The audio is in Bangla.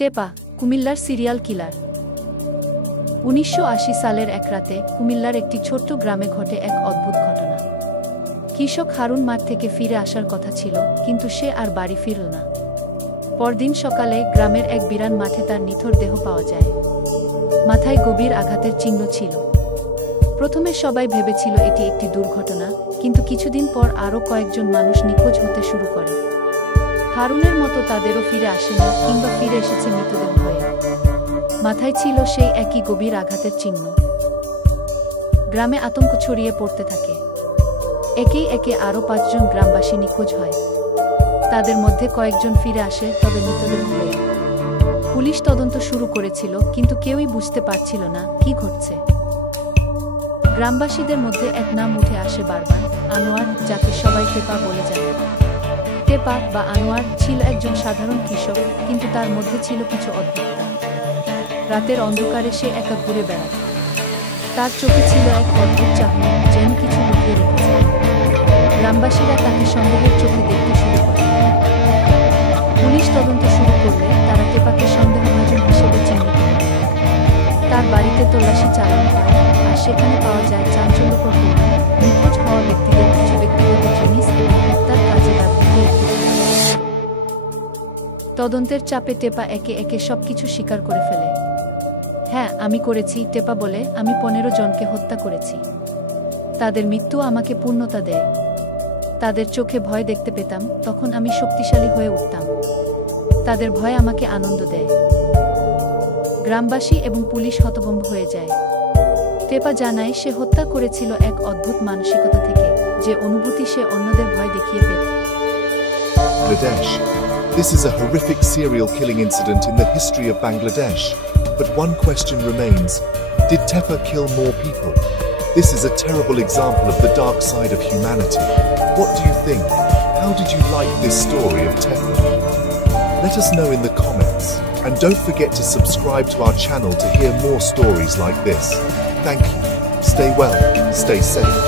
টেপা, কুমিল্লার সিরিয়াল কিলার। ১৯৮০ সালের এক রাতে কুমিল্লার একটি ছোট্ট গ্রামে ঘটে এক অদ্ভুত ঘটনা। কৃষক হারুন মাঠ থেকে ফিরে আসার কথা ছিল, কিন্তু সে আর বাড়ি ফিরল না। পরদিন সকালে গ্রামের এক বিরান মাঠে তার নিথর দেহ পাওয়া যায়। মাথায় গভীর আঘাতের চিহ্ন ছিল। প্রথমে সবাই ভেবেছিল এটি একটি দুর্ঘটনা, কিন্তু কিছুদিন পর আরও কয়েকজন মানুষ নিখোঁজ হতে শুরু করে। হারুনের মতো তাদেরও ফিরে আসেনি, কিংবা ফিরে এসেছে মৃতদেহ হয়ে। মাথায় ছিল সেই একই গভীর আঘাতের চিহ্ন। গ্রামে আতঙ্ক ছড়িয়ে পড়তে থাকে। একেই একে আরও ৫ জন গ্রামবাসী নিখোঁজ হয়। তাদের মধ্যে কয়েকজন ফিরে আসে, তবে মৃতদেহ হয়ে। পুলিশ তদন্ত শুরু করেছিল, কিন্তু কেউই বুঝতে পারছিল না কি ঘটছে। গ্রামবাসীদের মধ্যে এক নাম উঠে আসে বারবার, আনোয়ার, যাকে সবাই টেপা বলে জানে। টেপা বা আনোয়ার ছিল একজন সাধারণ কৃষক, কিন্তু তার মধ্যে ছিল কিছু অদ্ভুততা। রাতের অন্ধকারে সে একা ঘুরে বেড়াত। তার চোখে ছিল এক অদ্ভুত চাহনি, যেন কিছু লুকিয়ে রেখেছে। গ্রামবাসীরা তাকে সন্দেহের চোখে দেখতে শুরু করে। পুলিশ তদন্ত শুরু করলে তারা টেপাকে সন্দেহভাজন হিসেবে চিহ্নিত করে। তার বাড়িতে তল্লাশি চালানো হয়, আর সেখানে পাওয়া যায় চাঞ্চল্যকর প্রমাণ, নিখোঁজ হওয়া ব্যক্তিদের কিছু ব্যক্তিগত জিনিস এবং হত্যার কাজে ব্যবহৃত উপকরণ। তদন্তের চাপে টেপা একে একে সবকিছু স্বীকার করে ফেলে। হ্যাঁ, আমি করেছি, টেপা বলে, আমি ১৫ জনকে হত্যা করেছি। তাদের মৃত্যু আমাকে পূর্ণতা দেয়। তাদের চোখে ভয় দেখতে পেতাম, তখন আমি শক্তিশালী হয়ে উঠতাম। তাদের ভয় আমাকে আনন্দ দেয়। গ্রামবাসী এবং পুলিশ হতভম্ব হয়ে যায়। টেপা জানায় সে হত্যা করেছিল এক অদ্ভুত মানসিকতা থেকে, যে অনুভূতি সে অন্যদের ভয় দেখিয়ে পেত। Bangladesh. This is a horrific serial killing incident in the history of Bangladesh. But one question remains: did Tepa kill more people? This is a terrible example of the dark side of humanity. What do you think? How did you like this story of Tepa? Let us know in the comments. And don't forget to subscribe to our channel to hear more stories like this. Thank you. Stay well, stay safe.